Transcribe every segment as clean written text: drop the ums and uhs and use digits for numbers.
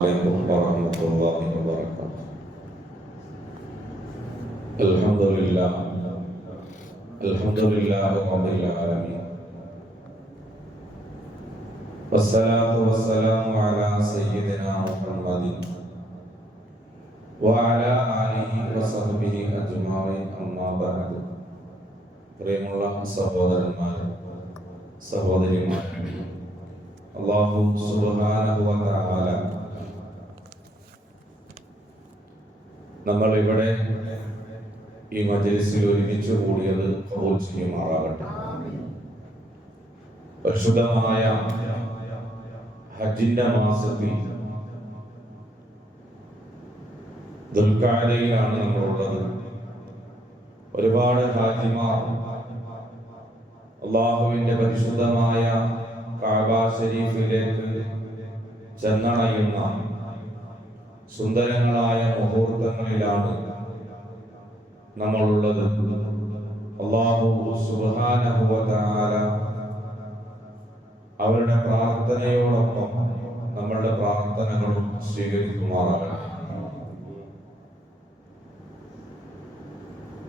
عليكم ورحمة الله وبركاته. الحمد لله رب العالمين، والصلاة والسلام على سيدنا محمد وعلى آله وصحبه أجمعين. أما بعد. പ്രിയമുള്ള സഹോദരന്മാരെ, സഹോദരിമാരെ, അല്ലാഹു സുബ്ഹാനഹു വ തആല നമ്മൾ ഇവിടെ ഈ മജ്‌ലിസിൽ ഒരുമിച്ച് കൂടിയത് ഖബൂൽ ചെയ്യുമാറാകട്ടെ. പരിശുദ്ധമായ ഹജ്ജിന്റെ മാസത്തിൽ ദുൽഖഅദയിലാണ് നമ്മളുള്ളത്. ഒരുപാട് ഹാജിമാർ അല്ലാഹുവിന്റെ പരിശുദ്ധമായ കഅബ ശരീഫിലേക്ക് ചെന്നണയുന്ന സുന്ദരങ്ങളായ മുഹൂർത്തങ്ങളിലാണ് നമ്മളുള്ളത്. അല്ലാഹു സുബ്ഹാനഹു വ തആല അവരുടെ പ്രാർത്ഥനയോടൊപ്പം നമ്മളുടെ പ്രാർത്ഥനകളും സ്വീകരിക്കുമാറാകട്ടെ.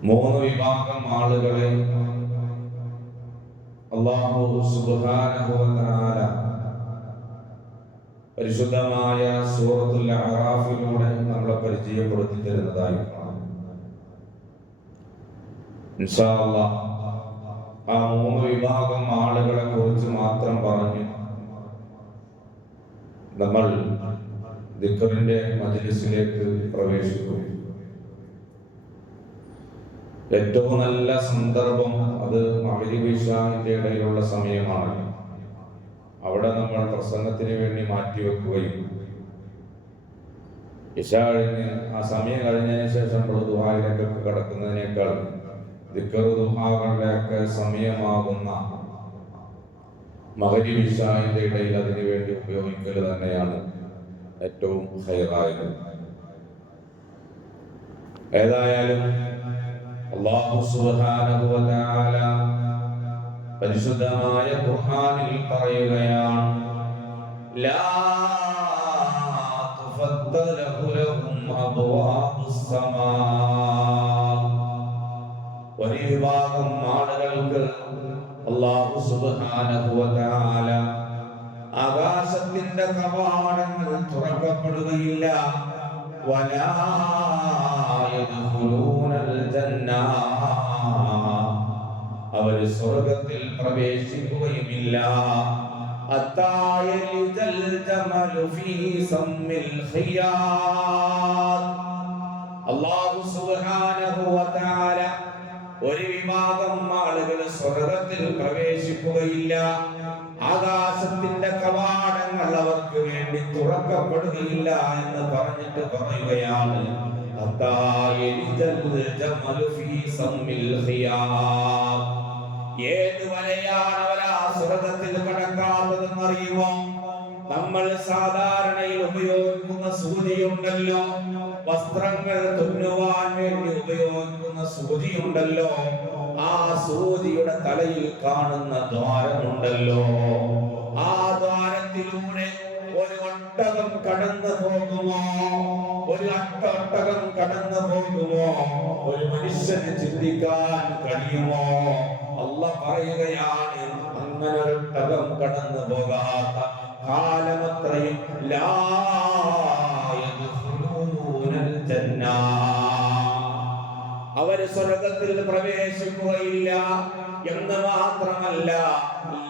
3 വിഭാഗം ആളുകളെ അല്ലാഹു സുബ്ഹാനഹു വ തആല പരിശുദ്ധമായ സൂറത്തുൽ അറാഫിലൂടെ നമ്മളെ പരിചയപ്പെടുത്തി തരുന്നതായി കാണാം. ഇൻഷാ അല്ലാഹ് ആ 3 വിഭാഗം ആളുകളെ കുറിച്ച് മാത്രം പറഞ്ഞു നമ്മൾ ദിക്റിന്റെ മജ്‌ലിസിലേക്ക് പ്രവേശിക്കും. ഏറ്റവും നല്ല സന്ദർഭം അത് മഗ്‌രിബ് ഇശാഇന്റെ ഇടയിലുള്ള സമയമാണ്. അവിടെ നമ്മൾ പ്രസംഗത്തിന് വേണ്ടി മാറ്റിവെക്കുകയും ഇശാ കഴിഞ്ഞ് ആ സമയം കഴിഞ്ഞതിന് ശേഷം ദുആയിലേക്ക് കടക്കുന്നതിനേക്കാൾ ദിക്ർ ദുആകളുടെയൊക്കെ സമയമാകുന്ന മഗ്‌രിബ് ഇശാഇന്റെ ഇടയിൽ അതിനു വേണ്ടി ഉപയോഗിക്കൽ തന്നെയാണ് ഏറ്റവും ഖൈറായത്. ഏതായാലും അല്ലാഹു സുബ്ഹാനഹു വ തആല പരിശുദ്ധമായ ഖുർആനിൽ പറയുകയാണ്, ലാ തുഫദ്ദലു ലഹും അബ്വാബുസ് സമാ. ഒരു വിഭാഗം ആളുകൾക്ക് അല്ലാഹു സുബ്ഹാനഹു വ തആല ആകാശത്തിന്റെ കവാടങ്ങൾ തുറക്കപ്പെടുകയില്ല. വലാ യദ്ഖുലൂനൽ ജന്ന, അവർ സ്വർഗ്ഗത്തിൽ പ്രവേശിക്കുകയുമില്ല. അത്തായലിജൽ ജമലു ഫീ സമ്മിൽ ഖിയാത്. അല്ലാഹു സുബ്ഹാനഹു വ തആല ഒരു വിഭാഗം ആളുകൾ സ്വർഗ്ഗത്തിൽ പ്രവേശിക്കുകയില്ല. ആകാശത്തിന്റെ കവാടങ്ങൾ അവർക്ക് വേണ്ടി തുറക്കപ്പെടുകയില്ല എന്ന് പറഞ്ഞിട്ട് പറയുകയാണ്, ഏതുവരെയാണ് അവർ ആ സ്വർഗ്ഗത്തിൽ കടക്കാത്തതെന്ന് അറിയുമോ? നമ്മൾ സാധാരണയിൽ ഉപയോഗിക്കുന്ന സൂചിയുണ്ടല്ലോ, വസ്ത്രങ്ങൾ തുന്നുവാൻ വേണ്ടി ഉപയോഗിക്കുന്ന സൂചിയുണ്ടല്ലോ, ആ സൂചിയുടെ തലയിൽ കാണുന്ന ദ്വാരമുണ്ടല്ലോ, ആ ദ്വാരത്തിലൂടെ ഒരു ഒട്ടകം കടന്നു പോകുമോ? ഒരു ഒട്ടകം കടന്നു പോകുമോ? ഒരു മനുഷ്യന് ചിന്തിക്കാൻ കഴിയുമോ? അല്ലാഹ് പറയുകയാണ്, അങ്ങനെ ഒരു ഒട്ടകം കടന്നു പോകാത്ത കാലമത്രയും ലാ യദ്ഖുലൂനൽ ജന്ന, അവർ സ്വർഗ്ഗത്തിൽ പ്രവേശിക്കുകയില്ല എന്ന് മാത്രമല്ല,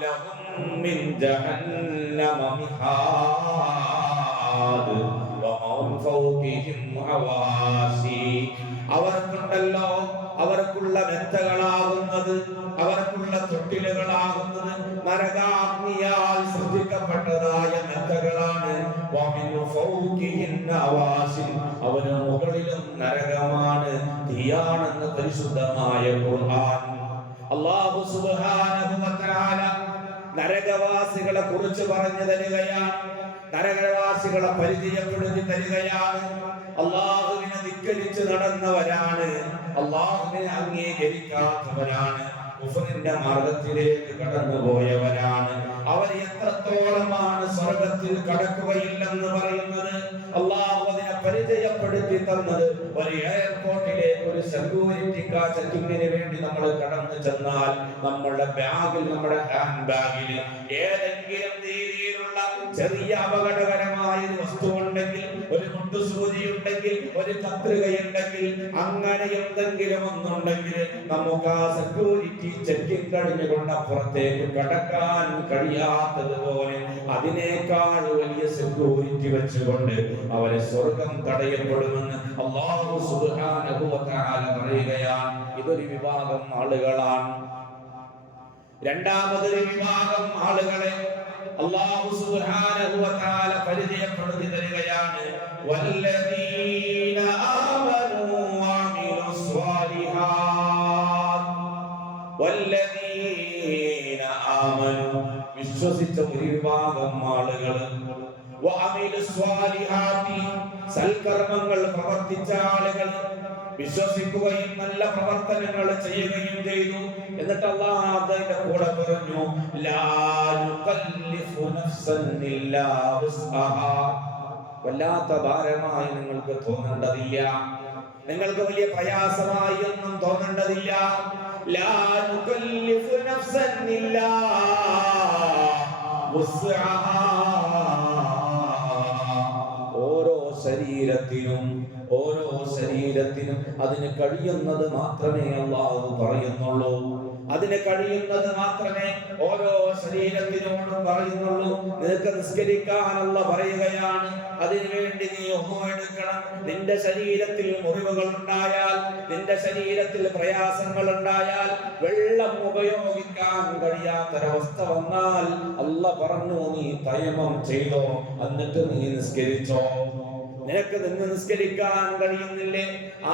ലഹും മിൻ ജഹന്നമ മിഹാദ് വമൻ ഫൗഖിഹിം ഹവാസി. അവർക്കുണ്ടല്ലോ, അവർക്കുള്ള മെത്തകളാകുന്നത്, അവർക്കുള്ള തൊട്ടിലുകളാകുന്നത് നരകാഗ്നിയാൽ സൃഷ്ടിക്കപ്പെട്ടതായ മെത്തകളാണ്. വമിൻ ഫൗഖിഹിൻ ഹവാസി, അവന് മുകളിലും നരകമാണ്, തീയാണെന്ന് പരിശുദ്ധമായ ഖുർആൻ. അല്ലാഹു സുബ്ഹാനഹു വ തആല നരകവാസികളെ കുറിച്ച് പറഞ്ഞു തരികയാണ്, നരകവാസികളെ പരിചയപ്പെടുത്തി തരികയാണ്. അല്ലാഹുവിനെ ധിക്കരിച്ച് നടന്നവരാണ്, അല്ലാഹുവിനെ അംഗീകരിക്കാത്തവരാണ്, കുഫറിന്റെ മാർഗത്തിലേക്ക് കടന്നുപോയവരാണ്. അവർ എത്രത്തോളമാണ് സ്വർഗത്തിൽ കടക്കുകയില്ലെന്ന് പറയുന്നത്. അള്ളാഹു അതിനെ പരിചയപ്പെടുത്തി തന്നത് ഒരു എയർപോർട്ടിലേക്ക് ഒരു സെക്യൂരിറ്റി ചെക്കിങ്ങിന് വേണ്ടി നമ്മൾ കടന്നു ചെന്നാൽ നമ്മുടെ ബാഗിൽ, നമ്മുടെ ഹാൻഡ് ബാഗിൽ ഏതെങ്കിലും രീതിയിലുള്ള ചെറിയ അപകടകരമായ ഒരു വസ്തു ഉണ്ടെങ്കിൽ, ഒരു മുട്ടുസൂചി ഉണ്ടെങ്കിൽ, ഒരു കത്രികയുണ്ടെങ്കിൽ, അങ്ങനെ എന്തെങ്കിലും ഒന്നുണ്ടെങ്കിൽ നമുക്ക് ആ സെക്യൂരിറ്റി ചെക്കിംഗ് കഴിഞ്ഞുകൊണ്ട് അപ്പുറത്തേക്ക് കടക്കാൻ കഴിയാത്തതുപോലെ അതിനേക്കാൾ വലിയ സെക്യൂരിറ്റി വെച്ചുകൊണ്ട് അവരെ സ്വർഗം തടയപ്പെടുമെന്ന് അല്ലാഹു സുബ്ഹാനഹു വ തആല പറയുകയാണ്. ഇതൊരു വിഭാഗം ആളുകളാണ്. രണ്ടാമതൊരു വിഭാഗം ആളുകളെ അല്ലാഹു സുബ്ഹാനഹു വ തആല പരിചയപ്പെടുത്തി തരികയാണ്. വല്ലദീന ആമനൂ വഅമിലുസ് സ്വാലിഹാത്ത്. വല്ലദീന ആമനൂ, വിശ്വസിച്ച ഒരു വിഭാഗം ആളുകൾ, വഅമിലുസ് സ്വാലിഹാത്തി, സൽക്കർമ്മങ്ങൾ പ്രവർത്തിച്ച ആളുകൾ, വിശ്വസിക്കുകയും നല്ല പ്രവർത്തനങ്ങൾ ചെയ്യുകയും ചെയ്തു. എന്നിട്ട് അല്ലാഹു അതിന്റെ കൂടെ പറഞ്ഞു, ലാ നുകല്ലിഫു നഫ്സൻ ഇല്ലാ വസ്അഹാ. വല്ലാത്ത ഭാരമായി നിങ്ങൾക്ക് തോന്നേണ്ടതില്ല, നിങ്ങൾക്ക് വലിയ പ്രയാസമായി ഒന്നും തോന്നേണ്ടതില്ല. ലാ നുകല്ലിഫു നഫ്സൻ ഇല്ലാ വസ്അഹാ. ഓരോ ശരീരത്തിനും അതിന് കഴിയുന്നത് മാത്രമേ അല്ലാഹു പറയുന്നുള്ളൂ. അതിന് കഴിയുന്നത് മാത്രമേ ഓരോ ശരീരത്തിനോടും പറയുന്നുള്ളൂ. നിനക്ക് നിസ്കരിക്കാനുള്ള പറയുകയാണ്, അതിനുവേണ്ടി നീ ഒന്നുമെടുക്കണം. നിന്റെ ശരീരത്തിൽ മുറിവുകൾ ഉണ്ടായാൽ, നിന്റെ ശരീരത്തിൽ പ്രയാസങ്ങൾ ഉണ്ടായാൽ, വെള്ളം ഉപയോഗിക്കാൻ കഴിയാത്തൊരവസ്ഥ വന്നാൽ അല്ലാഹു പറഞ്ഞു, നീ തയമ്മം ചെയ്തോ, എന്നിട്ട് നീ നിസ്കരിച്ചോ. നിനക്ക് നിന്ന് നിസ്കരിക്കാൻ കഴിയുന്നില്ലേ?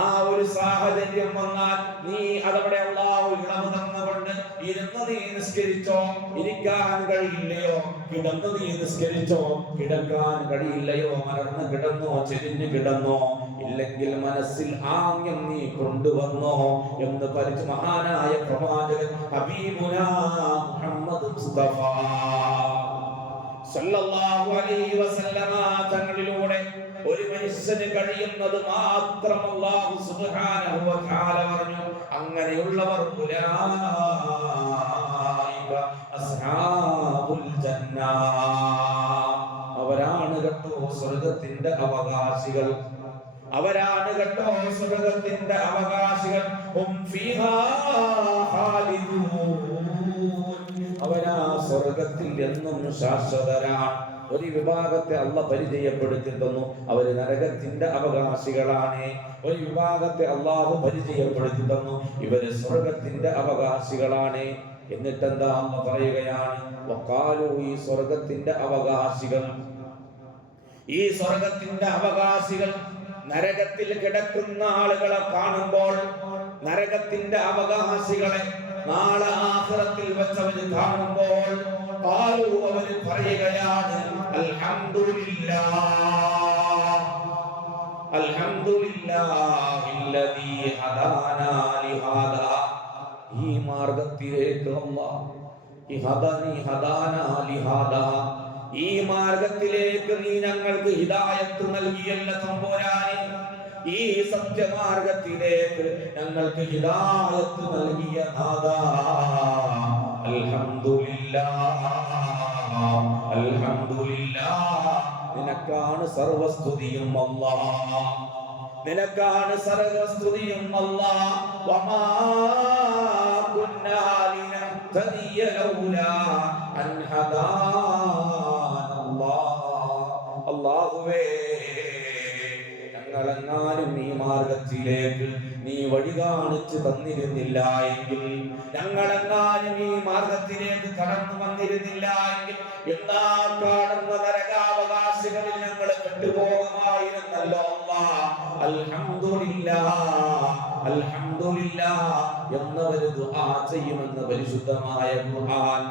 ആ ഒരു സാഹചര്യം വന്നാൽ നീ അതവിടെ അല്ലാഹു ഇളവ് തന്നുകൊണ്ട് ഇരുന്ന് നീ നിസ്കരിച്ചോ. ഇരിക്കാൻ കഴിയില്ലയോ, കിടന്ന് നീ നിസ്കരിച്ചോ. കിടക്കാൻ കഴിയില്ലയോ, മലർന്ന് കിടന്നോ, ചെരിഞ്ഞു കിടന്നോ. ഇല്ലെങ്കിൽ മനസ്സിൽ ആംഗ്യം നീ കൊണ്ടുവന്നോ എന്ന് മഹാനായ പ്രവാചകൻ ഹബീബുനാ മുഹമ്മദ് മുസ്തഫ സല്ലല്ലാഹു അലൈഹി വസല്ലമ തങ്ങളിലൂടെ ഒരു മനുഷ്യന് കഴിയുന്നത് മാത്രം അല്ലാഹു സുബ്ഹാനഹു വ തആല പറഞ്ഞു. അങ്ങനെയുള്ളവർ ഉലൈക അസ്ഹാബുൽ ജന്ന, അവരാണ് കേട്ടോ സ്വർഗ്ഗത്തിന്റെ അവകാശികൾ. അവരാണ് കേട്ടോ സ്വർഗ്ഗത്തിന്റെ അവകാശികൾ. ഹും ഫീഹാ ഖാലിദൂൻ, അവരാ സ്വർഗ്ഗത്തിൽ എന്നും ശാശ്വതരാണ്. ഒരു വിഭാഗത്തെ അല്ലാഹു പരിചയപ്പെടുത്തി തന്നു, അവര് നരകത്തിന്റെ അവകാശികളാണ്. ഒരു വിഭാഗത്തെ അല്ലാഹു പരിചയപ്പെടുത്തി തന്നു, ഇവര് സ്വർഗ്ഗത്തിന്റെ അവകാശികളാണ്. എന്നിട്ട് എന്താ അല്ലാഹു പറയുകയാണ്, വഖാലു, ഈ സ്വർഗ്ഗത്തിന്റെ അവകാശികൾ നരകത്തിൽ കിടക്കുന്ന ആളുകളെ കാണുമ്പോൾ, നരകത്തിന്റെ അവകാശികളെ നാളെ ആഖിറത്തിൽ വെച്ചവര് കാണുമ്പോൾ ഖാലു, അവർ പറയുകയാണ്, അൽഹംദുലില്ലാഹില്ലദീ ഹദാനാ ലിഹാദാ. ഈ മാർഗ്ഗത്തിലേക്ക് ഈ മാർഗ്ഗത്തിലേക്ക് നീ ഞങ്ങൾക്ക് ഹിദായത്ത് നൽകിയല്ല തമ്പുരാനെ. ഈ സത്യമാർഗ്ഗത്തിലേക്ക് ഞങ്ങൾക്ക് ഹിദായത്ത് നൽകിയ നാഥാ, അൽഹംദുലില്ലാഹ്, അൽഹംദുലില്ലാഹ്. നിനക്കാണ് സർവസ്തുതിയും അല്ലാഹ്, നിനക്കാണ് സർവസ്തുതിയും അല്ലാഹ്. വമാ കുന്നാ ലിനഹ്തദിയ ലൗലാ അൻ ഹദാനല്ലാഹ്. അല്ലാഹുവേ, ഞങ്ങളെങ്ങാനും ഈ മാർഗത്തിലേക്ക് നീ വഴി കാണിച്ചു തന്നിരുന്നില്ല എങ്കിൽ, ഞങ്ങളെങ്ങാനും ഈ മാർഗത്തിലേക്ക് കടന്നു വന്നിരുന്നില്ല എങ്കിൽ, എന്താ കാണുന്ന നരകാവകാശികളിൽ ഞങ്ങൾ പെട്ടുപോകുമായിരുന്നല്ലോ. അൽഹംദുലില്ലാഹ്, അൽഹംദുലില്ലാഹ് എന്നവര് ദുആ ചെയ്യുമെന്ന് പരിശുദ്ധമായ ഖുർആൻ.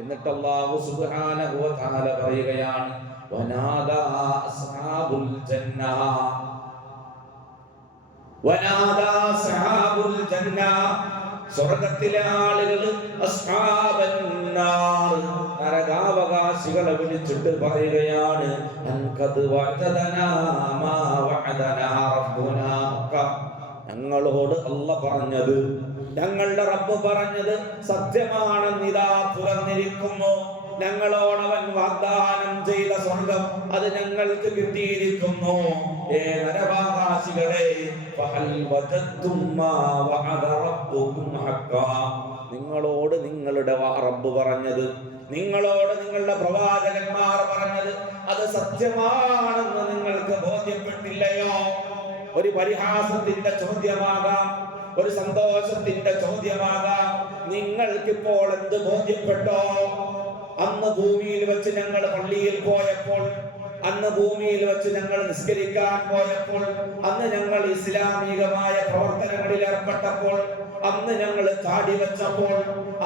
എന്നിട്ട് അല്ലാഹു സുബ്ഹാനഹു വ തആല പറയുകയാണ്, വനാദാ അസ്ഹാബുൽ ജന്ന, വനാദാ അസ്ഹാബുൽ ജന്ന, സ്വർഗ്ഗത്തിലെ ആളുകൾ അസ്ഹാബന്നാർ നരകാവകാശികളെ വിളിച്ചിട്ട് പറയുകയാണ്, അൻഖദ് വഅദനാ മാ വഅദനാ റബ്ബുനാ ഹഖ. ഞങ്ങളോട് അല്ലാഹ് പറഞ്ഞത്, ഞങ്ങളുടെ റബ്ബ് പറഞ്ഞത് സത്യമാണെന്ന് ഇതാ തുറന്നിരിക്കുന്നു. ഞങ്ങളോട് അവൻ വാഗ്ദാനം ചെയ്ത സ്വർഗം അത് ഞങ്ങൾക്ക് കിട്ടിയിരിക്കുന്നു. നരകാവകാശികളെ, ഫഹൽ വജദ്തും മാ വഅദ റബ്ബുകും ഹഖ്ഖാ. നിങ്ങളോട് നിങ്ങളുടെ റബ്ബ് പറഞ്ഞത്, നിങ്ങളോട് നിങ്ങളുടെ പ്രവാചകന്മാർ പറഞ്ഞത് അത് സത്യമാണെന്ന് നിങ്ങൾക്ക് ബോധ്യപ്പെട്ടില്ലയോ? ഒരു പരിഹാസത്തിന്റെ ചോദ്യമാകാം, ഒരു സന്തോഷത്തിന്റെ ചോദ്യമാകാം. നിങ്ങൾക്കിപ്പോൾ എന്ത് ബോധ്യപ്പെട്ടോ? അന്ന് ഭൂമിയിൽ വെച്ച് ഞങ്ങൾ പള്ളിയിൽ പോയപ്പോൾ, അന്ന് ഭൂമിയിൽ വെച്ച് ഞങ്ങൾ നിസ്കരിക്കാൻ പോയപ്പോൾ, അന്ന് ഞങ്ങൾ ഇസ്ലാമികമായ പ്രവർത്തനങ്ങളിൽ ഏർപ്പെട്ടപ്പോൾ, അന്ന് ഞങ്ങൾ താടി വെച്ചപ്പോൾ,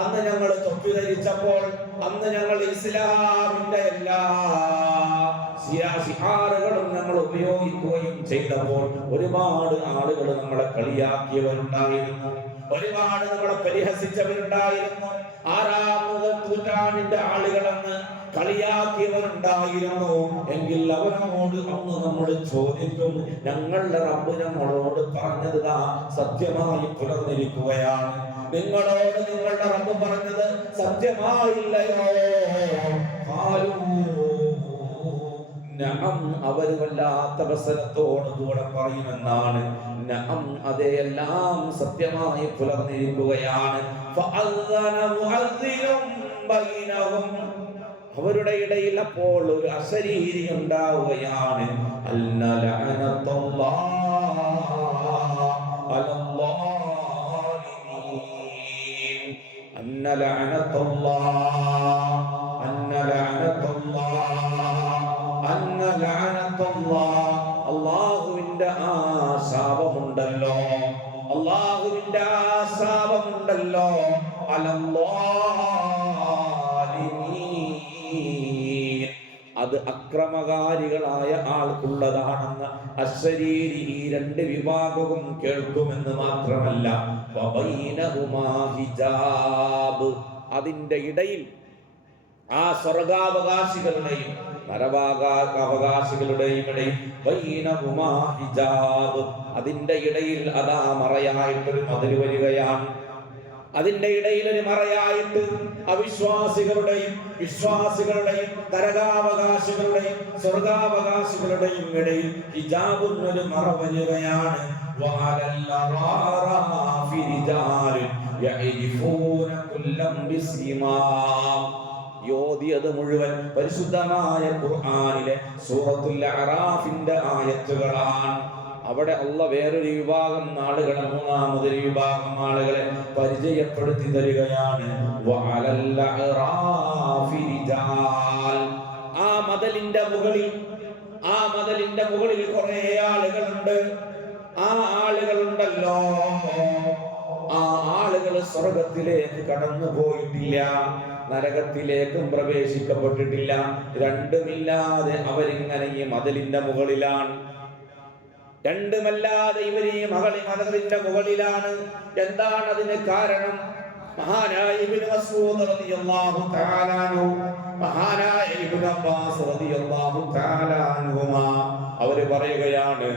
അന്ന് ഞങ്ങൾ തൊപ്പി ധരിച്ചപ്പോൾ, അന്ന് ഞങ്ങൾ ഇസ്ലാമിന്റെ എല്ലാ ശിഹാറുകളും ഞങ്ങൾ ഉപയോഗിക്കുകയും ചെയ്തപ്പോൾ ഒരുപാട് ആളുകൾ നമ്മളെ കളിയാക്കിയവരുണ്ടായിരുന്നു, ഒരുപാട് നമ്മളെ പരിഹസിച്ചവരുണ്ടായിരുന്നു. 6-ാം നൂറ്റാണ്ടിന്റെ ആളുകളെന്ന് കളിയാക്കിയവരുണ്ടായിരുന്നു. എങ്കിൽ അവരോട് അന്ന് നമ്മൾ ചോദിക്കും, ഞങ്ങളുടെ റബ്ബ് ഞങ്ങളോട് പറഞ്ഞത് സത്യമായി പുലർന്നിരിക്കുകയാണ്. നിങ്ങളോട് നിങ്ങളുടെ റബ്ബ് പറഞ്ഞത് സത്യമായില്ലയോ? നഅം, അവർ വല്ലാത്ത വസനത്തോടുകൂടെ പറയുമെന്നാണ്. നഅം, അതെല്ലാം സത്യമായി പുലർന്നിരിക്കുകയാണ്. ഫഅദ്ദന മുഅദ്ദിനും ബൈനഹും, അവരുടെ ഇടയിൽ അപ്പോൾ ഒരു അശരീരി ഉണ്ടാവുകയാണ്. അന്ന ലഅനത്തുല്ലാഹി അലല്ലാഹിമീൻ, അന്ന ലഅനത്തുല്ലാഹി, അന്ന ലഅനത്തുല്ലാഹി, അന്ന ലഅനത്തുല്ലാഹി. അല്ലാഹുവിന്റെ ആ ശാപമുണ്ടല്ലോ, അല്ലാഹുവിന്റെ ആ ശാപമുണ്ടല്ലോ, അലല്ലാഹിമീൻ, അത് അക്രമകാരികളായ ആൾക്കുള്ളതാണെന്ന് അശരീരി ഈ രണ്ട് വിഭാഗവും കേൾക്കുമെന്ന് മാത്രമല്ല, വബൈനഹുമാ ഹിജാബ്, അതിന്റെ ഇടയിൽ ആ സ്വർഗാവകാശികളുടെയും നരകാവകാശികളുടെയും ഇടയിൽ ബൈനഹുമാ ഹിജാബ്, അതിന്റെ ഇടയിൽ അതാ മറയായിട്ടൊരു മതിൽ വരികയാണ്. അതിന്റെ ഇടയിൽ ഒരു മറയായിട്ട് അവിശ്വാസികളുടെയും വിശ്വാസികളുടെയും നരകാവകാശികളുടെയും സ്വർഗാവകാശികളുടെയും ഇടയിൽ ഹിജാബുന്നൊരു മറ വരികയാണ്. യോദിയത് മുഴുവൻ പരിശുദ്ധമായ ഖുർആനിലെ സൂറത്തുൽ അറാഫിന്റെ ആയത്തുകളാണ്. അവിടെ അല്ലാഹ് വേറൊരു വിഭാഗം ആളുകളെ, മൂന്നാമതൊരു വിഭാഗം ആളുകളെ പരിചയപ്പെടുത്തി തരികയാണ്. ആ മദലിന്റെ മുകളിൽ കുറെ ആളുകളുണ്ട്. ആ ആളുകളുണ്ടല്ലോ, ആ ആളുകൾ സ്വർഗത്തിലേക്ക് കടന്നു പോയിട്ടില്ല, നരകത്തിലേക്കും പ്രവേശിക്കപ്പെട്ടിട്ടില്ല. രണ്ടുമില്ലാതെ അവരിങ്ങനെ ഈ മതിലിന്റെ മുകളിലാണ്. രണ്ടുമല്ലാതെ ഇവർ ഈ മതിലിന്റെ മുകളിലാണ്. എന്താണ് അതിന് കാരണം? മഹാനായ ഇബ്നു മസ്ഊദ് റളിയല്ലാഹു തആല അൻഹു, മഹാനായ ഇബ്നു അബ്ബാസ് റളിയല്ലാഹു തആല അൻഹുമാ അവര് പറയുകയാണ്,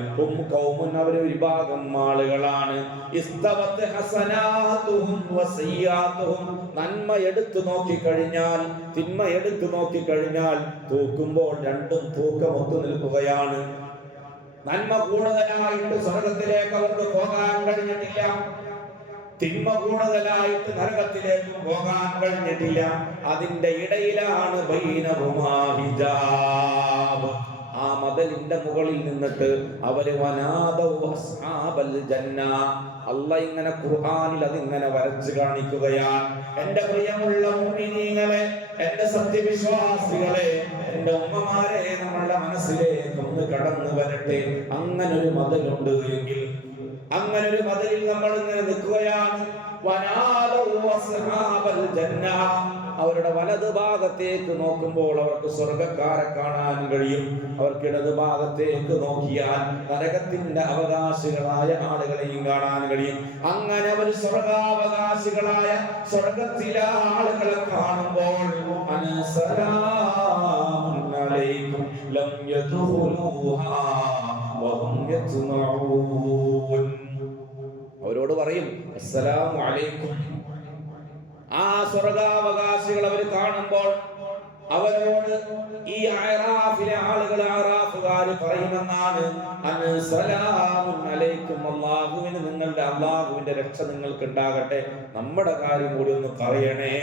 അവര് വിഭാഗം ആളുകളാണ്. ഇസ്തവത് ഹസനാതുഹും വസയ്യാതുഹും, നന്മ എടുത്തു നോക്കിക്കഴിഞ്ഞാൽ തിന്മ എടുത്തു നോക്കിക്കഴിഞ്ഞാൽ തൂക്കുമ്പോൾ രണ്ടും തൂക്കമൊത്തു നിൽക്കുകയാണ്. നന്മ കൂടുതലായിട്ട് സ്വർഗത്തിലേക്ക് അവർക്ക് പോകാൻ കഴിഞ്ഞിട്ടില്ല, തിന്മ കൂടുതലായിട്ട് നരകത്തിലേക്ക് പോകാൻ കഴിഞ്ഞിട്ടില്ല. അതിന്റെ ഇടയിലാണ് ബൈനഹുമാ ഹിജാബ്. ആ മദലിന്റെ മുകളിൽ നിന്നിട്ട് അവര് വനാദൗ അസ്ഹാബൽ ജന്ന, അല്ലാഹ് ഇങ്ങനെ ഖുർആനിൽ അതിങ്ങനെ വരച്ചു കാണിക്കുകയാണ്. എന്റെ പ്രിയമുള്ള മുഅ്മിനീങ്ങളെ, എന്റെ സത്യവിശ്വാസികളെ, എന്റെ ഉമ്മമാരെ, നമ്മളുടെ മനസ്സിലേക്ക് ഒന്ന് കടന്നു വരട്ടെ. അങ്ങനൊരു മദലുണ്ട് എങ്കിൽ, അങ്ങനൊരു മദലിൽ നമ്മൾ ഇങ്ങനെ നിൽക്കുകയാണ്. വനാദൗ അസ്ഹാബൽ ജന്ന, അവരുടെ വലത് ഭാഗത്തേക്ക് നോക്കുമ്പോൾ അവർക്ക് സ്വർഗക്കാരെ കാണാൻ കഴിയും. അവർക്ക് ഇടത് ഭാഗത്തേക്ക് നോക്കിയാൽ നരകത്തിന്റെ അവകാശികളായ ആളുകളെയും കാണാൻ കഴിയും. അങ്ങനെ അവർ സ്വർഗാവകാശികളായ സ്വർഗത്തിലെ ആളുകളെ കാണുമ്പോൾ അസ്സലാമു അലൈക്കും ലം യദ്ഖുലൂഹാ വഹും യത്മഊൻ. അവരോട് പറയും അസ്സലാമു അലൈക്കും. ആ സ്വർഗാവകാശികൾ അവർ കാണുമ്പോൾ അവരോട് ഈ അറാഫിലെ ആളുകൾ അറാഫുകാർ പറയുമെന്നാണ് അസ്സലാമുൻ അലൈക്കും, അല്ലാഹുവിന് നിങ്ങളുടെ അല്ലാഹുവിന്റെ രക്ഷ നിങ്ങൾക്ക് ഉണ്ടാകട്ടെ, നമ്മുടെ കാര്യം കൂടി ഒന്ന് പറയണേ.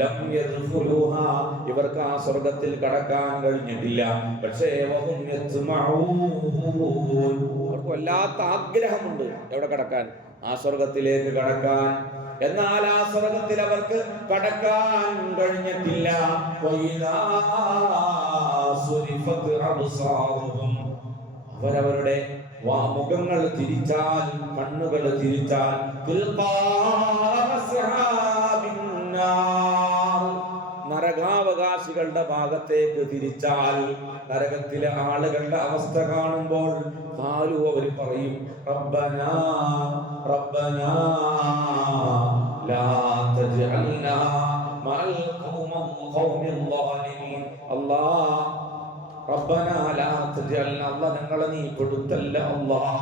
ലം യദ്ഖുലൂഹാ, ഇവർക്ക് ആ സ്വർഗ്ഗത്തിൽ കടക്കാൻ കഴിഞ്ഞിട്ടില്ല. പക്ഷേ വഹും യത്മഊൻ, അവർക്ക് വല്ലാത്ത ആഗ്രഹമുണ്ട് എവിടെ കടക്കാൻ, ആ സ്വർഗ്ഗത്തിലേക്ക് കടക്കാൻ. എന്നാൽ ആ സ്വർഗ്ഗത്തിൽ അവർക്ക് കടക്കാൻ കഴിഞ്ഞിട്ടില്ല. അവരവരുടെ മുഖങ്ങൾ തിരിച്ചാൽ, കണ്ണുകൾ തിരിച്ചാൽ നരകാവകാശികളുടെ ഭാഗത്തേക്ക് തിരിച്ചാൽ, നരകത്തിലെ ആളുകളുടെ അവസ്ഥ കാണുമ്പോൾ അവർ പറയും റബ്ബനാ റബ്ബനാ ലാ തജ്അൽനാ മഅൽ ഖൗമിൽ ളാലിമീൻ. അല്ലാഹ് റബ്ബനാ ലാ തജ്അൽനാ, അല്ലാഹ് ഞങ്ങളെ നീ പെടുത്തല്ല, അല്ലാഹ്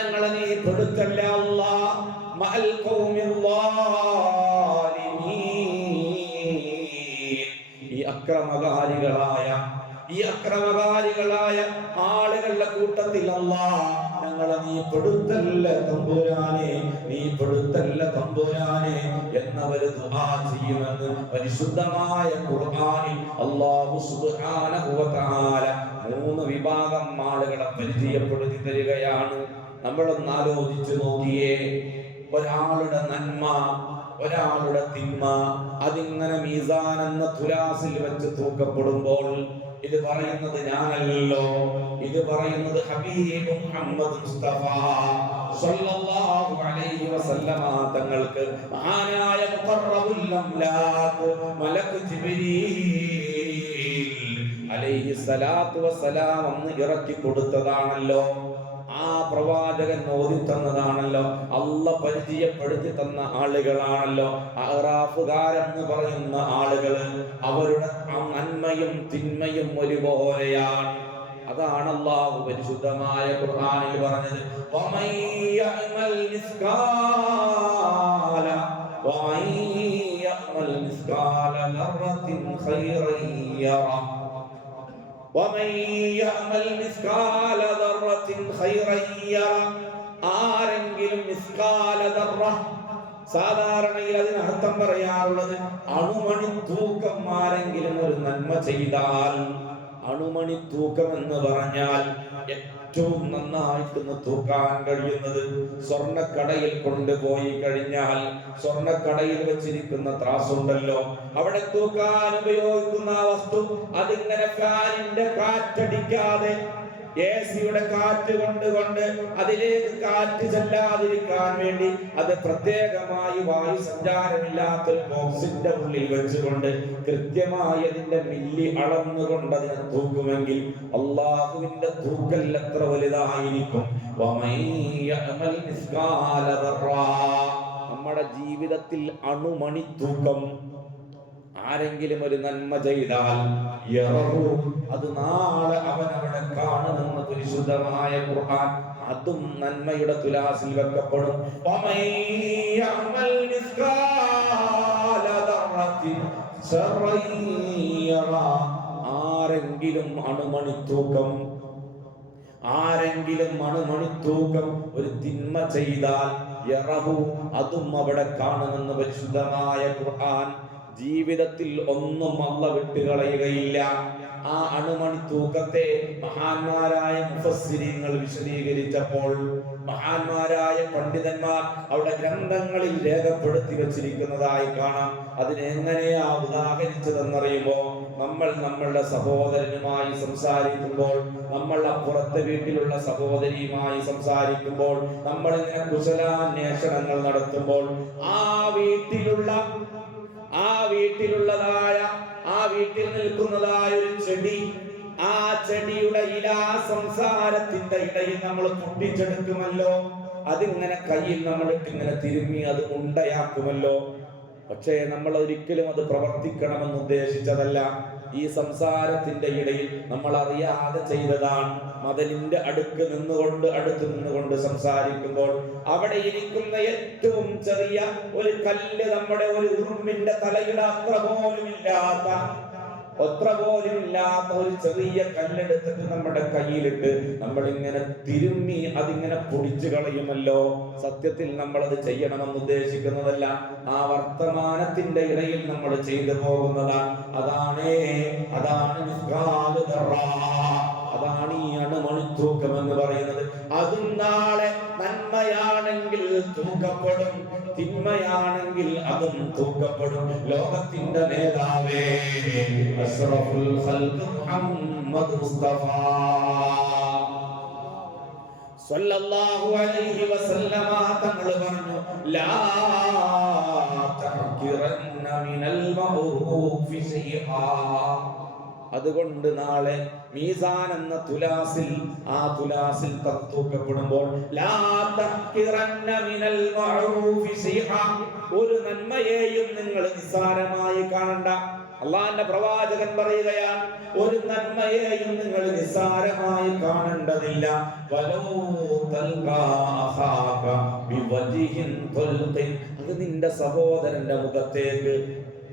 ഞങ്ങളെ നീ പെടുത്തല്ല, അല്ലാഹ് മഅൽ ഖൗമിൽ ളാലിമീൻ, ഈ അക്രമകാരികളായ ആളുകളുടെ കൂട്ടത്തിൽ അല്ലാഹ് ഞങ്ങളെ നീ പെടുത്തല്ല തമ്പുരാനെ, നീ പെടുത്തല്ല തമ്പുരാനെ എന്നവർ ദുആ ചെയ്യുമെന്ന് പരിശുദ്ധമായ ഖുർആനിൽ അല്ലാഹു സുബ്ഹാനഹു വ തആല 3 വിഭാഗം ആളുകളെ പരിചയപ്പെടുത്തി തരികയാണ്. നമ്മളൊന്ന് ആലോചിച്ചു നോക്കിയേ, ഒരാളുടെ നന്മ, ഒരാളുടെ തിന്മ അതിങ്ങനെ മീസാൻ എന്ന തുലാസിൽ വെച്ച് തൂക്കപ്പെടുമ്പോൾ ഇത് പറയുന്നത് ഞാനല്ലോ, ഇത് പറയുന്നത് ഹബീബ് മുഹമ്മദ് മുസ്തഫ സല്ലല്ലാഹു അലൈഹി വസല്ലമ തങ്ങൾക്ക് മഹാനായ മുഖറബുൽ അംലാഖ് മലക് ജിബ്രീൽ അലൈഹി സ്വലാത്തു വസ്സലാം അന്ന് ഇറക്കി കൊടുത്തതാണല്ലോ. ആ പ്രവാചകൻ ഓതി തന്നതാണല്ലോ, അല്ലാഹ് പരിചയപ്പെടുത്തി തന്ന ആളുകളാണല്ലോ അറാഫുകാരെന്ന് പറയുന്ന ആളുകൾ. അവരുടെ നന്മയും തിന്മയും ഒരുപോലെയാണ്. അതാണ് അല്ലാഹു പരിശുദ്ധമായ ഖുർആനിൽ പറഞ്ഞത്, വമൻ യഅമൽ മിസ്കാല ദർറത്തിൻ ഖൈറൻ യറ ومن يعمل مثقال ذرة خيرا يره. ആരെങ്കിലും മിസ്കാല ദർറ, സാധാരണയിൽ അതിന് അർത്ഥം പറയാറുള്ളത് അണുമണി തൂക്കം ആരെങ്കിലും ഒരു നന്മ ചെയ്താൽ, അണുമണി തൂക്കം എന്ന് പറഞ്ഞാൽ ഏറ്റവും നന്നായിട്ട് തൂക്കാൻ കഴിയുന്നത് സ്വർണ്ണക്കടയിൽ കൊണ്ടുപോയി കഴിഞ്ഞാൽ, സ്വർണ്ണക്കടയിൽ വെച്ചിരിക്കുന്ന ത്രാസുണ്ടല്ലോ, അവിടെ തൂക്കാൻ ഉപയോഗിക്കുന്ന വസ്തു അതിങ്ങനെ ഫാനിന്റെ കാറ്റടിക്കാതെ എസിയുടെ കാറ്റ് കൊണ്ട് അതിലേക്ക് കാറ്റ് ചെല്ലാതിരിക്കാൻ വേണ്ടി അത് പ്രത്യേകമായി വായു സഞ്ചാരമില്ലാത്തൊരു ബോക്സിന്റെ ഉള്ളിൽ വെച്ചുകൊണ്ട് കൃത്യമായി അതിന്റെ മില്ലി അളന്നുകൊണ്ട് അതിനെ തൂക്കുമെങ്കിൽ അള്ളാഹുവിന്റെ തൂക്കൽ എത്ര വലുതായിരിക്കും. നമ്മുടെ ജീവിതത്തിൽ അണുമണി തൂക്കം ആരെങ്കിലും ഒരു നന്മ ചെയ്താൽ അത് നാളെ അവനവിടെ കാണുമെന്ന് പരിശുദ്ധമായ ഖുർആൻ. അതും നന്മയുടെ തുലാസിൽ വെക്കപ്പെടും. ആരെങ്കിലും അണുമണിത്തൂക്കം ഒരു തിന്മ ചെയ്താൽ യറഹു, അതും അവിടെ കാണുമെന്ന് പരിശുദ്ധമായ ഖുർആൻ. ജീവിതത്തിൽ ഒന്നും അല്ലാഹ് വിട്ടുകളയുകയില്ല. ആ അണുമണി തൂക്കത്തെ മഹാന്മാരായ മുഫസ്സിരീങ്ങൾ വിശദീകരിച്ചപ്പോൾ മഹാന്മാരായ പണ്ഡിതന്മാർ അവിടെ ഗ്രന്ഥങ്ങളിൽ രേഖപ്പെടുത്തി വച്ചിരിക്കുന്നതായി കാണാം. അതിനെങ്ങനെയാ ഉദാഹരിച്ചതെന്നറിയുമ്പോ, നമ്മൾ നമ്മളുടെ സഹോദരനുമായി സംസാരിക്കുമ്പോൾ, നമ്മൾ അപ്പുറത്തെ വീട്ടിലുള്ള സഹോദരിയുമായി സംസാരിക്കുമ്പോൾ, നമ്മൾ ഇങ്ങനെ കുശലാന്വേഷണങ്ങൾ നടത്തുമ്പോൾ, ആ വീട്ടിലുള്ള ആ വീട്ടിലുള്ളതായ, ആ വീട്ടിൽ നിൽക്കുന്നതായ ഒരു ചെടി, ആ ചെടിയുടെ ഇല സംസാരത്തിന്റെ ഇടയിൽ നമ്മൾ പൊട്ടിച്ചെടുക്കുമല്ലോ, അതിങ്ങനെ കയ്യിൽ നമ്മളിട്ട് ഇങ്ങനെ തിരുമ്മി അത് ഉണ്ടയാക്കുമല്ലോ. പക്ഷേ നമ്മൾ ഒരിക്കലും അത് പ്രവർത്തിക്കണമെന്ന് ഉദ്ദേശിച്ചതല്ല. ഈ സംസാരത്തിന്റെ ഇടയിൽ നമ്മൾ അറിയാതെ ചെയ്തതാണ്. മതിലിന്റെ അടുത്ത് നിന്നുകൊണ്ട് സംസാരിക്കുമ്പോൾ അവിടെ ഇരിക്കുന്ന ഏറ്റവും ചെറിയ ഒരു കല്ല്, നമ്മുടെ ഒരു ഉറുമ്പിന്റെ തലയുടെ അത്ര പോലും ഇല്ലാത്ത ഒരു ചെറിയ കല്ലെടുത്തിട്ട് നമ്മുടെ കയ്യിലിട്ട് നമ്മൾ ഇങ്ങനെ തിരുമ്മി അതിങ്ങനെ പൊടിച്ചു കളയുമല്ലോ. സത്യത്തിൽ നമ്മൾ അത് ചെയ്യണമെന്ന് ഉദ്ദേശിക്കുന്നതല്ല, ആ വർത്തമാനത്തിന്റെ ഇടയിൽ നമ്മൾ ചെയ്തു പോകുന്നതാണ്. അതാണ് അതാണ് ഈ അണുമണിത്തൂക്കം എന്ന് പറയുന്നത്. അതും നാളെ നന്മയാണെങ്കിൽ തൂക്കപ്പെടും, തിന്മയാണെങ്കിൽ അതും തൂക്കപ്പെടും. ലോകത്തിന്റെ നേതാവേ അഷ്റഫുൽ ഖൽഖ് മുഹമ്മദ് മുസ്തഫ സല്ലല്ലാഹു അലൈഹി വസല്ലമ തങ്ങൾ പറഞ്ഞു, ലാ തഹ്കിറന്ന മിനൽ മഅറൂഫി ശൈആ. അതുകൊണ്ട് നാളെ മീസാൻ എന്ന തുലാസിൽ, ആ തുലാസിൽ തൂക്കപ്പെടുമ്പോൾ ലാ തഹ്കിറന്ന മിനൽ മഅറൂഫി ശൈആ, ഒരു നന്മയെയും നിങ്ങൾ നിസ്സാരമായി കാണണ്ട. അള്ളാഹുവിന്റെ പ്രവാചകൻ പറയുകയാണ്, ഒരു നന്മയെയും നിങ്ങൾ നിസ്സാരമായി കാണേണ്ടതില്ല. അത്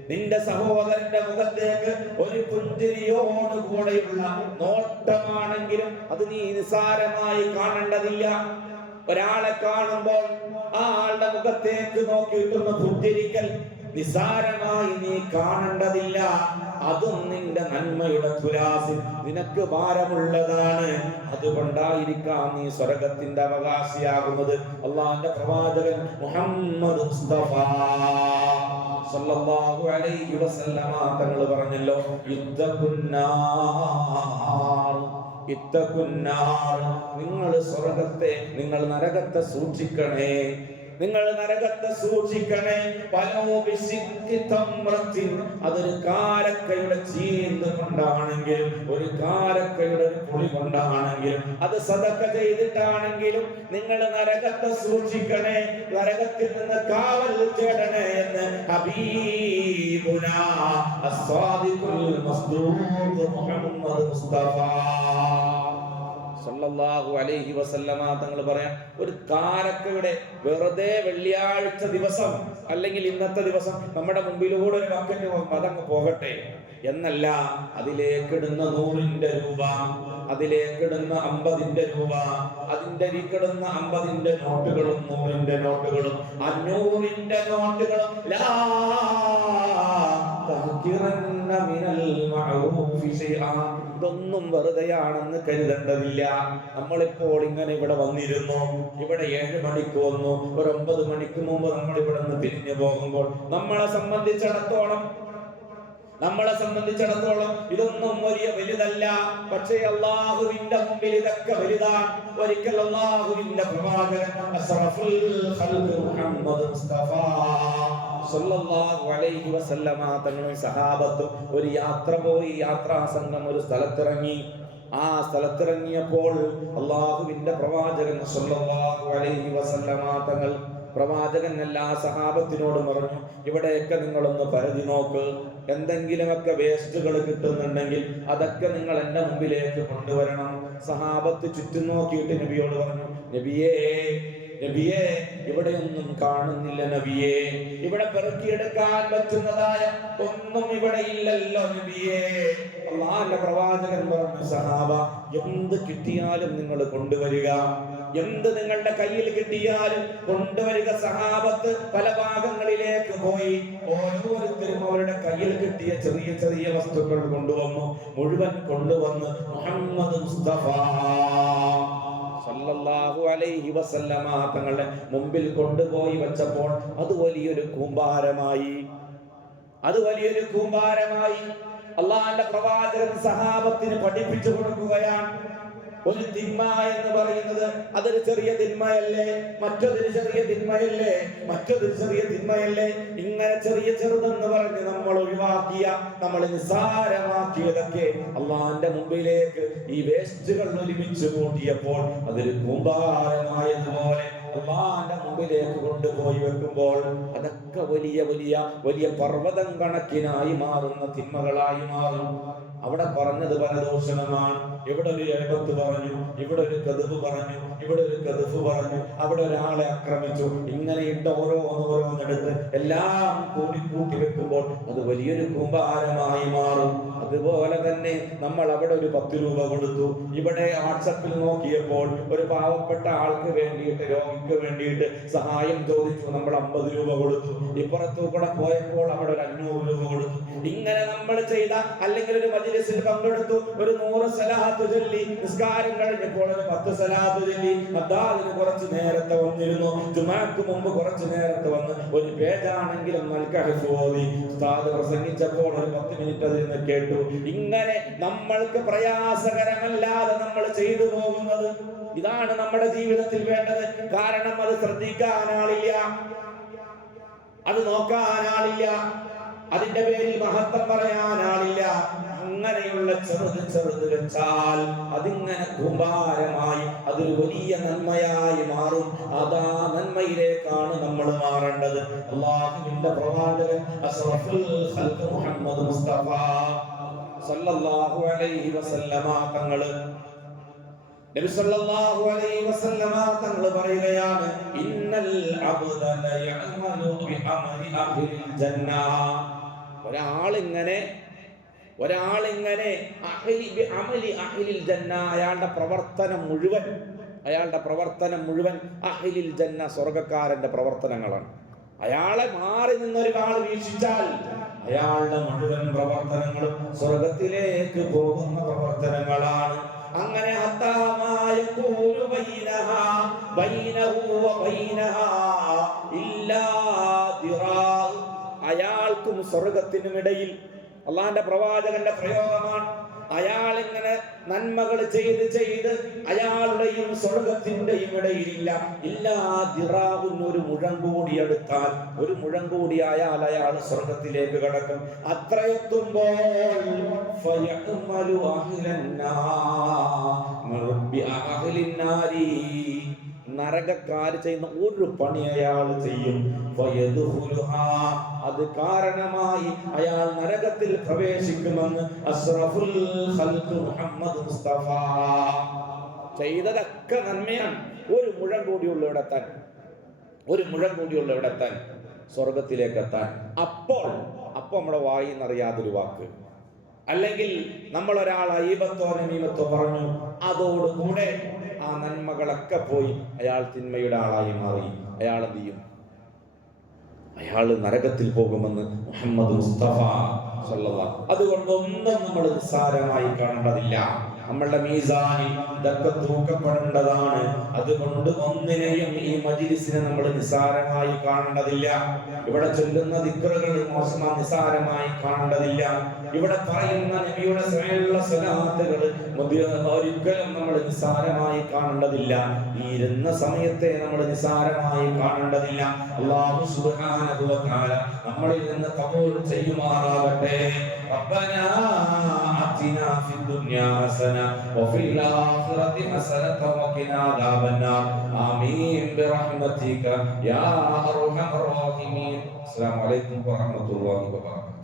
നിന്റെ സഹോദരന്റെ മുഖത്തേക്ക് ഒരു പുഞ്ചിരിയോട് കൂടെയുള്ള നോട്ടമാണെങ്കിലും അത് നീ നിസ്സാരമായി കാണേണ്ടതില്ല. ഒരാളെ കാണുമ്പോൾ ആ ആളുടെ മുഖത്തേക്ക് നോക്കിയിട്ടൊന്ന് പുഞ്ചിരിക്കൽ നിസ്സാരമായി നീ കാണേണ്ടതില്ല. അതും നിന്റെ നന്മയുടെ തുലാസിൽ നിനക്ക് ഭാരമുള്ളതാണ്. അതുകൊണ്ടായിരിക്കാം നീ സ്വർഗത്തിന്റെ അവകാശിയാകുന്നത്. അള്ളാഹുവിന്റെ പ്രവാചകൻ മുഹമ്മദ് മുസ്തഫ സല്ലല്ലാഹു അലൈഹി വസല്ലമ തങ്ങൾ പറഞ്ഞല്ലോ, നിങ്ങൾ സ്വർഗത്തെ, നിങ്ങൾ നരകത്തെ സൂക്ഷിക്കണേ, നിങ്ങൾ നരകത്തെ സൂക്ഷിക്കണേ. അതൊരു കാരക്കയുടെ ചീന്ത് കൊണ്ടാണെങ്കിലും, ഒരു കാരക്കയുടെ ഒരു പുളി കൊണ്ടാണെങ്കിലും, അത് സദഖ ചെയ്തിട്ടാണെങ്കിലും നിങ്ങൾ നരകത്തെ സൂക്ഷിക്കണേ, നരകത്തിൽ നിന്ന് കാവൽ തേടണേ എന്ന് ഹബീബുനാ അസ്വാദിഖുൽ മസ്ദൂഖ് മുഹമ്മദ് മുസ്തഫ സല്ലല്ലാഹു അലൈഹി വസല്ലമ തങ്ങൾ പറയാം, ഒരു കാരക്കയുടെ വെറുതെ വെള്ളിയാഴ്ച ദിവസം അല്ലെങ്കിൽ ഇന്നത്തെ ദിവസം നമ്മുടെ മുമ്പിലൂടെ ഒരു ബക്കറ്റ് അതങ്ങ് പോകട്ടെ എന്നല്ല, അതിലേക്കിടുന്ന 100 രൂപ, അതിലേക്കിടുന്ന 50 രൂപ, അതിന്റെ അരിക്കിടുന്ന 50 നോട്ടുകളും 100 നോട്ടുകളും 500 നോട്ടുകളും ഇതൊന്നും വെറുതെയാണെന്ന് കരുതേണ്ടതില്ല. നമ്മളിപ്പോൾ ഇങ്ങനെ ഇവിടെ വന്നിരുന്നു, ഇവിടെ 7 മണിക്ക് വന്നു, ഒരു 9 മണിക്ക് മുമ്പ് നമ്മൾ ഇവിടെ നിന്ന് തിരിഞ്ഞു പോകുമ്പോൾ നമ്മളെ സംബന്ധിച്ചിടത്തോളം ഇതൊന്നും വലിയ വലുതല്ല. പക്ഷേ അല്ലാഹുവിന്റെ മുമ്പിൽ ഇതൊക്കെ വലുതാണ്. ഒരിക്കൽ അല്ലാഹുവിന്റെ പ്രവാചകൻ അഷ്റഫുൽ ഖൽഖ് മുഹമ്മദ് മുസ്തഫ സല്ലല്ലാഹു അലൈഹി വസല്ലമ തങ്ങളും സഹാബത്തും ഒരു യാത്ര പോയി, യാത്രാ സംഘം ഒരു സ്ഥലത്തിറങ്ങി. ആ സ്ഥലത്തിറങ്ങിയപ്പോൾ അല്ലാഹുവിന്റെ പ്രവാചകൻ സല്ലല്ലാഹു അലൈഹി വസല്ലമ തങ്ങൾ, പ്രവാചകൻ എല്ലാ സഹാബത്തിനോടും പറഞ്ഞു, ഇവിടെയൊക്കെ നിങ്ങളൊന്ന് പരതി നോക്ക്, എന്തെങ്കിലുമൊക്കെ വേസ്റ്റുകൾ കിട്ടുന്നുണ്ടെങ്കിൽ അതൊക്കെ നിങ്ങൾ എന്റെ മുമ്പിലേക്ക് കൊണ്ടുവരണം. സഹാബത്ത് ചുറ്റും നോക്കിയിട്ട് നബിയോട് പറഞ്ഞു, നബിയേ ഇവിടെയൊന്നും കാണുന്നില്ല നബിയേ, ഇവിടെ പെറുക്കിയെടുക്കാൻ പറ്റുന്നതായ ഒന്നും ഇവിടെ ഇല്ലല്ലോ നബിയേ. അല്ലാഹുവിന്റെ പ്രവാചകൻ പറഞ്ഞു, സഹാബ, എന്ത് കിട്ടിയാലും നിങ്ങൾ കൊണ്ടുവരിക, എന്ത് നിങ്ങളുടെ കയ്യിൽ കിട്ടിയാലും കൊണ്ടുവരിക. സഹാബത്ത് പല ഭാഗങ്ങളിലേക്ക് പോയി, ഓരോരുത്തരും അവരുടെ കയ്യിൽ കിട്ടിയ ചെറിയ ചെറിയ വസ്തുക്കൾ കൊണ്ടുവന്നു. മുഴുവൻ കൊണ്ടുവന്ന് മുഹമ്മദ് മുസ്തഫ സല്ലല്ലാഹു അലൈഹി വസല്ലമ തങ്ങളുടെ മുമ്പിൽ കൊണ്ടുപോയി വെച്ചപ്പോൾ അത് വലിയൊരു കൂമ്പാരമായി. അള്ളാഹുവിന്റെ പ്രവാചകൻ സഹാബത്തിന് പഠിപ്പിച്ചു കൊടുക്കുകയാണ്. ഒരു തിന്മ എന്ന് പറയുന്നത് അതൊരു ചെറിയ തിന്മയല്ലേ, മറ്റൊരു ചെറിയ തിന്മയല്ലേ, മറ്റൊരു ചെറിയ തിന്മയല്ലേ. ഇങ്ങനെ ചെറിയ ചെറുതെന്ന് പറഞ്ഞ് നമ്മൾ ഒഴിവാക്കിയ, നമ്മൾ നിസ്സാരമാക്കിയതൊക്കെ അള്ളാന്റെ മുമ്പിലേക്ക് ഈ വേസ്റ്റുകൾ ഒരുമിച്ച് കൂട്ടിയപ്പോൾ അതൊരു കൂമ്പാരമായതുപോലെ അള്ളാന്റെ മുമ്പിലേക്ക് കൊണ്ടുപോയി വെക്കുമ്പോൾ അതൊക്കെ വലിയ വലിയ വലിയ പർവ്വതം കണക്കിനായി മാറുന്ന തിന്മകളായി മാറും. അവിടെ പറഞ്ഞത് പരദൂഷണമാണ്, ഇവിടെ ഒരു എഴുപത്ത് പറഞ്ഞു, ഇവിടെ ഒരു കദബ് പറഞ്ഞു, ഇവിടെ ഒരു കദഫ് പറഞ്ഞു, അവിടെ ഒരാളെ ആക്രമിച്ചു. ഇങ്ങനെയിട്ട് ഓരോന്നെടുത്ത് എല്ലാം കൂട്ടി വെക്കുമ്പോൾ അത് വലിയൊരു കൂമ്പാരമായി മാറും. അതുപോലെ തന്നെ നമ്മൾ അവിടെ ഒരു 10 രൂപ കൊടുത്തു, ഇവിടെ വാട്സപ്പിൽ നോക്കിയപ്പോൾ ഒരു പാവപ്പെട്ട ആൾക്ക് വേണ്ടിയിട്ട്, രോഗിക്ക് വേണ്ടിയിട്ട് സഹായം ചോദിച്ചു, നമ്മൾ 50 രൂപ കൊടുത്തു. ഇപ്പുറത്തു കൂടെ പോയപ്പോൾ അവിടെ ഒരു 500 രൂപ കൊടുത്തു. ഇങ്ങനെ നമ്മൾ ചെയ്ത, അല്ലെങ്കിൽ ഒരു മജ്‌ലിസിൽ പങ്കെടുത്തു, ഒരു 100 സലാത്ത് ചൊല്ലി, നിസ്കാരം കഴിഞ്ഞപ്പോൾ ഒരു 10 സലാത്ത് ചൊല്ലി, അദ്ദാദിന് കുറച്ച് നേരത്തെ വന്നിരുന്നു, ജുമാക്ക് മുമ്പ് കുറച്ച് നേരത്തെ വന്ന് ഒരു പേജാണെങ്കിലും ഓതി ഉസ്താദ് പ്രസംഗിച്ചപ്പോൾ ഒരു 10 മിനിറ്റ് അതിൽ കേട്ടു. ഇങ്ങനെ നമ്മൾക്ക് പ്രയാസകരമല്ലാതെ നമ്മൾ ചെയ്തു പോകുന്നത്, ഇതാണ് നമ്മുടെ ജീവിതത്തിൽ വേണ്ടത്. കാരണം അത് ശ്രദ്ധിക്കാനാളില്ല, അത് നോക്കാനാളില്ല, അതിന്റെ പേരിൽ മഹത്വം പറയാനാളില്ല. അങ്ങനെയുള്ള ചെറുത് വെച്ചാൽ അതിങ്ങനെ കൂമ്പാരമായി അതൊരു വലിയ നന്മയായി മാറും. അതാ നന്മയിലേക്കാണ് നമ്മൾ മാറേണ്ടത്. അല്ലാഹുവിന്റെ പ്രവാചകൻ അഷ്റഫുൽ ഖൽഖ് മുഹമ്മദ് മുസ്തഫ സല്ലല്ലാഹു അലൈഹി വസല്ലമ തങ്ങള്, നബി സല്ലല്ലാഹു അലൈഹി വസല്ലമ തങ്ങൾ പറയുകയാണ്, ഇന്നൽ അബ്ദ ലയഅമലു ബിഅമലി അഹ്ലിൽ ജന്ന. ഒരാളിങ്ങനെ ബിഅമലി അഹ്ലിൽ ജന്ന, അയാളുടെ പ്രവർത്തനം മുഴുവൻ അഹ്ലിൽ ജന്ന, സ്വർഗ്ഗക്കാരന്റെ പ്രവർത്തനങ്ങളാണ്. അയാളെ മാറി നിന്നൊരാൾ വീക്ഷിച്ചാൽ അയാളുടെ മുഴുവൻ പ്രവർത്തനങ്ങളും സ്വർഗത്തിലേക്ക് പോകുന്ന പ്രവർത്തനങ്ങളാണ്. അങ്ങനെ അയാൾക്കും സ്വർഗത്തിനുമിടയിൽ, അള്ളാന്റെ പ്രവാചകന്റെ പ്രയോഗമാണ്, അയാൾ ഇങ്ങനെ നന്മകൾ ചെയ്ത് അയാളുടെയും സ്വർഗത്തിന്റെയും ഇടയിലില്ല ഒരു മുഴം കൂടി അടുത്താൽ, ഒരു മുഴം കൂടി ആയാൽ അയാൾ സ്വർഗത്തിലേക്ക് കടക്കും. അത്രയെത്തുമ്പോൾ നരകക്കാര് ചെയ്യുന്ന ഒരു പണി അയാൾ ചെയ്യും, അത് കാരണമായി അയാൾ നരകത്തിൽ പ്രവേശിക്കുമെന്ന് അഷ്റഫുൽ ഖൽഖ് മുഹമ്മദ് മുസ്തഫ. ചെയ്തതൊക്കെ നന്മയാണ്, ഒരു മുഴം കൂടിയുള്ള ഇവിടെത്താൻ, സ്വർഗത്തിലേക്ക് എത്താൻ. അപ്പോൾ നമ്മുടെ വായിൽ നിന്നറിയാതൊരു വാക്ക്, അല്ലെങ്കിൽ നമ്മൾ ഒരാൾ അയ്യബത്തോ നമീമത്തോ പറഞ്ഞു, അതോടുകൂടെ ആ നന്മകളൊക്കെ പോയി അയാൾ തിന്മയുടെ ആളായി മാറി. അയാൾ എന്ത് ചെയ്യും? അയാൾ നരകത്തിൽ പോകുമെന്ന് മുഹമ്മദ് മുസ്തഫ സല്ലല്ലാഹു. അതുകൊണ്ട് ഒന്നും നമ്മൾ നിസ്സാരമായി കാണേണ്ടതില്ല. നമ്മളുടെ മീസാനിൽ ഇതൊക്കെ തൂക്കപ്പെടേണ്ടതാണ്. അതുകൊണ്ട് ഒന്നിനെയും ഈ മജ്‌ലിസിനെ നമ്മൾ നിസ്സാരമായി കാണേണ്ടതില്ല. ഇവിടെ ചൊല്ലുന്ന ദിക്റുകൾ നിസ്സാരമായി കാണേണ്ടതില്ല. ഇവിടെ പറയുന്ന നബിയുടെ സ്വലാത്തുകൾ ഒരിക്കലും നമ്മൾ നിസ്സാരമായി കാണേണ്ടതില്ല. ഈ ഇരുന്ന സമയത്തെ നമ്മൾ നിസ്സാരമായി കാണേണ്ടതില്ല. അല്ലാഹു സുബ്ഹാനഹു വ തആല നമ്മളിൽ നിന്ന് ഖബൂൽ ചെയ്യുമാറാകട്ടെ. റബ്ബനാ ആതിനാ ഫിദ് ദുനിയാ ഹസന وفي الآخرة حسنة وقنا عذاب النار آمين برحمتك يا أرحم الراحمين. السلام عليكم ورحمة الله وبركاته.